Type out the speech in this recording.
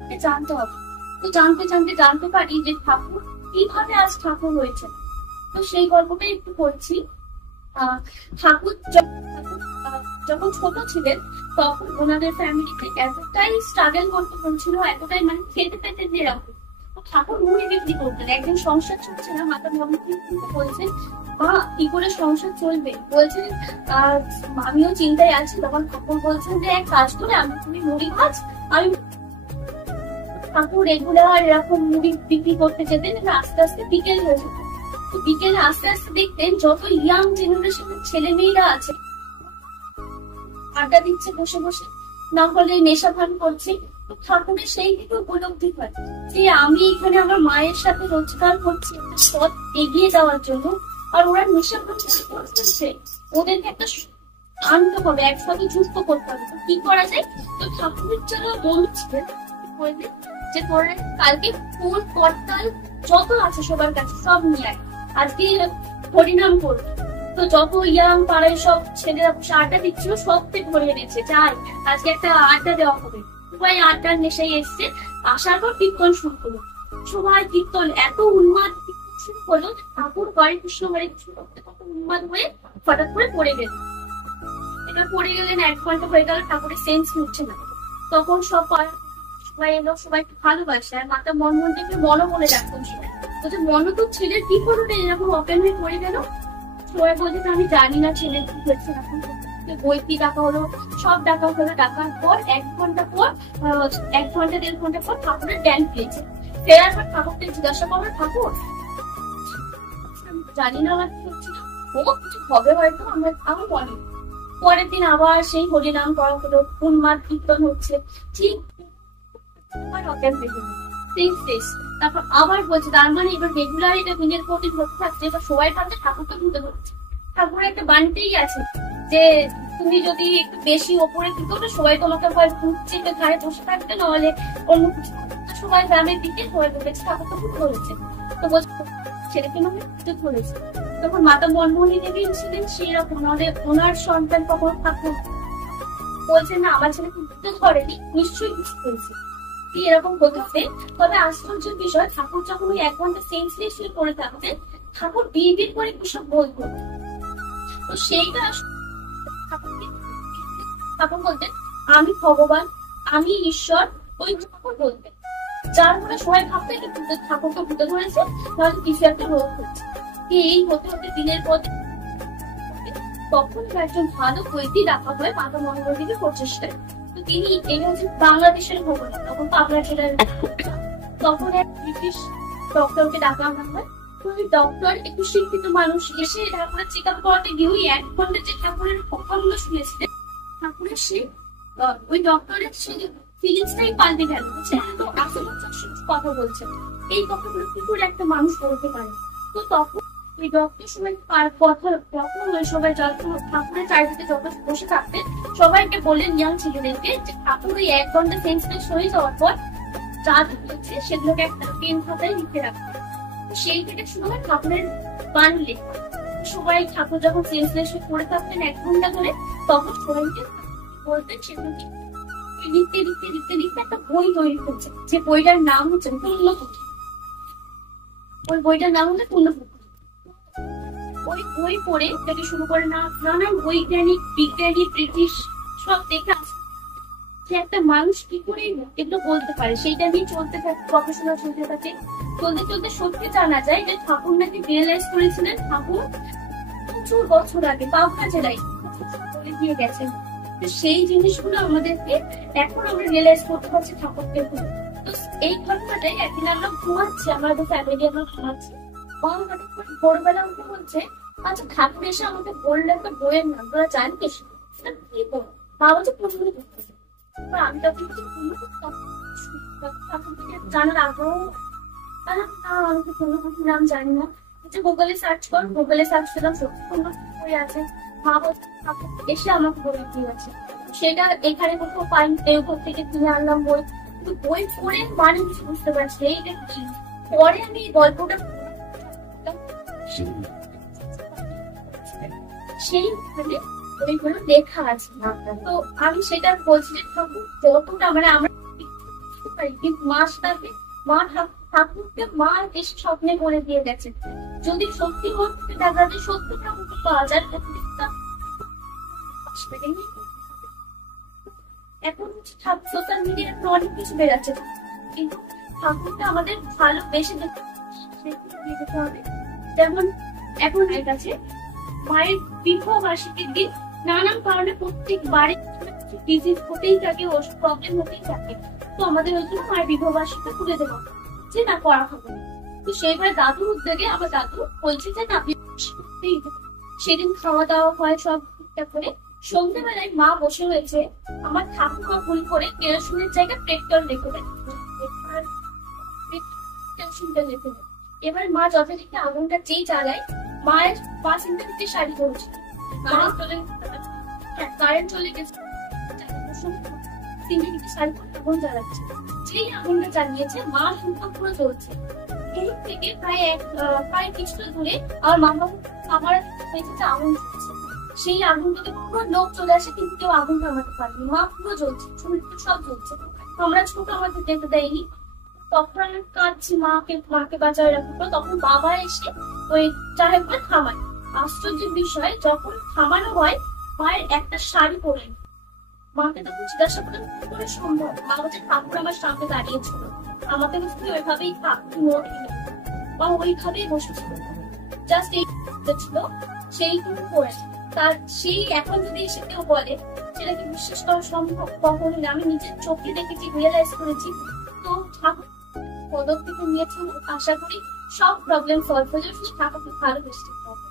জানতে হবে। তো জানতে জানতে জানতে পারি যে ঠাকুর কিভাবে আজ ঠাকুর হয়েছে। তো সেই গল্পটাই একটু করছি। ঠাকুর যখন ছোট ছিলেন তখন ওনাদের ফ্যামিলিতে এতটাই স্ট্রাগল করতে হচ্ছিল, এতটাই মানে খেতে পেতেন এরকম। ঠাকুর মুড়ি বিক্রি করতেন। একদিন সংসার চলছে না, মাতা বলছেন মা কি করে সংসার চলবে, বলছেন আমিও চিন্তায় আছি। তখন ঠাকুর বলছেন যে এক কাজ করে আমি তুমি মুড়ি ভাজ, আমি ঠাকুর রেগুলার এরকম মুড়ি বিক্রি করতে যেতেন। আস্তে আস্তে বিকেল হয়ে যেত। তো বিকেলে আস্তে আস্তে দেখতেন যত ইয়াং জেনারেশনের ছেলে মেয়েরা আছে আড্ডা দিচ্ছে বসে বসে, না হলে নেশা ভান করছে। তো ঠাকুরের সেই দিকে উপলব্ধি হয় যে আমি এখানে আমার মায়ের সাথে রোজগার করছি পথ এগিয়ে যাওয়ার জন্য, আর ওরা নেশা ভান করছে, ওদেরকে একটা আনতে হবে, একসাথে যুক্ত করতে হবে। কি করা যায়? তো ঠাকুরের যারা বন্ধু ছিলেন বললেন যে তোরা কালকে ফুল করতাল যত আছে সবার কাছে সব নিয়ে আয়, আজকে হরিনাম করবে। তো যত ইয়াং পাড়ায় সব ছেলেরা বসে আড্ডা দিচ্ছিল সব থেকে ধরে এনেছে, যাই আজকে একটা আড্ডা দেওয়া হবে। সবাই আড্ডার নেশায় এসছে। আসার পর কীর্তন শুরু করলো। সবাই কীর্তন এত উন্মাদ শুরু করলো, ঠাকুর হরে কৃষ্ণ হরে কৃষ্ণ করতে কত উন্মাদ হয়ে হঠাৎ করে পড়ে গেল। এটা পড়ে গেলেন, 1 ঘন্টা হয়ে গেল, ঠাকুরের সেন্স উঠছে না। তখন সবাই এলো, সবাই ভালোবাসে। আর মাতা মনমোহন থেকে মনও বলে ডাকতেন সবাই, বলছে মন তো ছেলের কি করবে এরকম ওপেন হয়ে পড়ে গেল। সবাই বলছে আমি জানি না ছেলে কি হচ্ছে। এখন বইটি ডাকা হলো, সব ডাকা হলো। ডাকার পর 1 ঘন্টা পর 1 ঘন্টা 1.5 ঘন্টা পর ঠাকুরের জ্ঞান ফিরেছে। ফেরার পর ঠাকুরকে জিজ্ঞাসা করলো ঠাকুর জানি না আমার কি হচ্ছে, ও কিছু হবে হয়তো আমার বলে। পরের দিন আবার সেই হরিনাম করা হলো, উন্মাদ কীর্তন হচ্ছে, ঠিক তারপর আবার বলছে তার মানে এবার রেগুলার এটা দিনের প্রতি ঘটতে থাকছে। এবার সবাই ভাবছে ঠাকুর তো ধুতে হচ্ছে। ঠাকুরের একটা বাণীতেই আছে যে তুমি যদি একটু বেশি ওপরে কি করবে সবাই তোমাকে ভয় ঘুরছে, ঘাড়ে বসে থাকবে, নাহলে অন্য কিছু। সবাই গ্রামের দিকে হয়ে বলেছে ঠাকুর তো ধুতে হয়েছে। তো বলছে ছেলেকে মানে ধুতে ধরেছে। তখন মাতা মনমোহনী দেবী ছিলেন সেই রকম, ওনার সন্তান কখনো ঠাকুর বলছেন না আমার ছেলে ধুতে ধরেনি, নিশ্চয়ই কিছু হয়েছে এরকম হতে হবে। তবে আশ্চর্যের বিষয় ঠাকুর যখন ওই 1 ঘন্টা সেন্সলেস করে থাকতেন, ঠাকুর বিড় করে কিসব বলতো। তো সেইটা ঠাকুর বলতেন আমি ভগবান, আমি ঈশ্বর, ওই ঠাকুর বলতেন। যার ফলে সবাই ভাবতে ঠাকুরকে ভূতে ধরেছে, নয়তো কিছু একটা রোগ হচ্ছে। এই হতে হতে দিনের পর তখন একজন ভালো বৈদ্যি রাখা হয় মাতা মনোহরদেবীর প্রচেষ্টায়। তিনি বাংলাদেশের ভবন, তখন পাবনা জেলার। তখন এক ব্রিটিশ ডক্টরকে ডাকা হয়। ওই ডক্টর একটু শিক্ষিত মানুষ এসে ঠাকুরের চেক আপ করাতে গিয়ে ওই 1 ঘন্টা যে ঠাকুরের কথাগুলো শুনেছিলেন, ঠাকুরের সে ওই ডক্টরের সে ফিলিংসটাই পাল্টে গেল। তো আসলে কথা বলছে, এই কথাগুলো কি করে একটা মানুষ বলতে পারে। তো তখন ওই ডক্টর সবাই কথা তখন ওই সবাই ঠাকুরের চারিদিকে যত বসে থাকতেন সবাইকে বললেন ইয়াং ছেলেদেরকে যে ঠাকুর ওই 1 ঘন্টা সেন্সলেস হয়ে যাওয়ার পর যা হচ্ছে সেগুলোকে একটা পেন খাতায় লিখে রাখতেন। সেই থেকে শুরু হয় ঠাকুরের বাণী লেখা। সবাই ঠাকুর যখন সেন্সলেস করে থাকতেন 1 ঘন্টা ধরে, তখন সবাইকে বলতেন সেগুলোকে লিখতে লিখতে লিখতে লিখতে একটা বই তৈরি করছে, যে বইটার নাম হচ্ছে পূর্ণপুঁথি। ওই বইটার নাম হচ্ছে পূর্ণপুঁথি। ওই বই পড়ে থেকে শুরু করে নানান বৈজ্ঞানিক বিজ্ঞানী ব্রিটিশ সব দেখে যে একটা মানুষ কি করে এগুলো বলতে পারে, সেইটা নিয়ে চলতে থাকে, গবেষণা চলতে থাকে। চলতে চলতে সত্যি জানা যায় যে ঠাকুর নাকি রিয়েলাইজ করেছিলেন ঠাকুর প্রচুর বছর আগে পাবনা জেলায় বলে দিয়ে গেছেন। সেই জিনিসগুলো আমাদেরকে এখন আমরা রিয়েলাইজ করতে পারছি ঠাকুরকে। তো এই ঘটনাটাই একদিন আমরা ঘুমাচ্ছি, আমাদের ফ্যামিলি আমরা ঘুমাচ্ছি, ভোরবেলা আমাকে বলছে আচ্ছা ঠাকুর এসে আমাকে বললে একটা বইয়ের নাম তোরা জানিস কি বল, মা বলছে পূর্ণপুঁথি। আমি তখন জানার আগ্রহ, আমি পূর্ণপুঁথির নাম জানি না। গুগলে সার্চ কর, গুগলে সার্চ করলাম সত্যি পূর্ণপুঁথি বই আছে। মা বলছে এসে আমাকে বই দিয়ে আছে, সেটা এখানে কোথাও পাইনি, উপর থেকে কিনে আনলাম বই। কিন্তু বই পড়ে মানে কিছু বুঝতে পারছি এইটা কি। পরে আমি গল্পটা সেইখানে ওইগুলো লেখা আছে। তো আমি সেটা বলছি যে যতটা মানে আমরা পারি, কিন্তু মা সেটাকে ঠাকুরকে মা এসে স্বপ্নে বলে দিয়ে গেছে যদি সত্যি করতে দেখা যায় সত্যি ঠাকুরকে পাওয়া যায় প্রত্যেকটা এখন হচ্ছে সোশ্যাল মিডিয়ায় অনেক কিছু বেরাচ্ছে, কিন্তু ঠাকুরটা আমাদের ভালোবেসে যেতে হবে। যেমন এখন এর কাছে মায়ের বিবাহ বার্ষিকীর দিন নানান কারণে প্রত্যেক বাড়ি ডিজিজ হতেই থাকে, প্রবলেম হতেই থাকে। তো আমাদের ওই জন্য মায়ের বিবাহ বার্ষিকীটা তুলে দেওয়া যে না করা হবে। তো সেইবার দাদুর উদ্যোগে আমার দাদু বলছে যে না আপনি সেদিন খাওয়া দাওয়া হয় সব ঠিকঠাক করে। সন্ধ্যেবেলায় মা বসে রয়েছে, আমার ঠাকুমা ভুল করে কেরোসিনের জায়গায় পেট্রোল রেখে দেয়। এবার মা যথারীতি আগুনটা যেই জ্বালায়, মায়ের পাঁচ ইন্টারনেটে শাড়ি পড়ছে, কারেন্ট চলে গেছে, শাড়ি পরে আগুন জ্বালাচ্ছে। যেই আগুনটা জ্বালিয়েছে মা শুনতে পুরো জ্বলছে। এই থেকে প্রায় কিছুটা দূরে আমার মা বাবু আমার আগুন জ্বলছে। সেই আগুনটাতে পুরো লোক চলে আসে, কিন্তু কেউ আগুন থামাতে পারেনি। মা পুরো জ্বলছে, শরীর সব জ্বলছে। আমরা ছোট, আমাদের দেখতে দেয়নি। তখন আমি কাঁদছি, মাকে বাঁচায় রাখবো। তখন বাবা এসে ওই চাহে করে থামায়। আশ্চর্যের বিষয়, যখন থামানো হয় মায়ের একটা শাড়ি পরে। মাকে তখন জিজ্ঞাসা করলাম কি করে সম্ভব। মা বলছে ঠাকুর আমার সামনে দাঁড়িয়েছিল, আমাকে বলতে ওইভাবেই মা ওইভাবেই বসেছিল, জাস্ট এই ছিল সেইটুকু পরে। তার সেই এখন যদি এসে কেউ বলে সেটাকে বিশ্বাস করা সম্ভব কখনোই না। আমি নিজের চোখে দেখেছি, রিয়েলাইজ করেছি। তো ঠাকুর পদক্ষেপ নিয়েছেন, আশা করি সব প্রবলেম সলভ হয়ে যাবে, শুধু ঠাকুরকে ভালোবেসে হবে।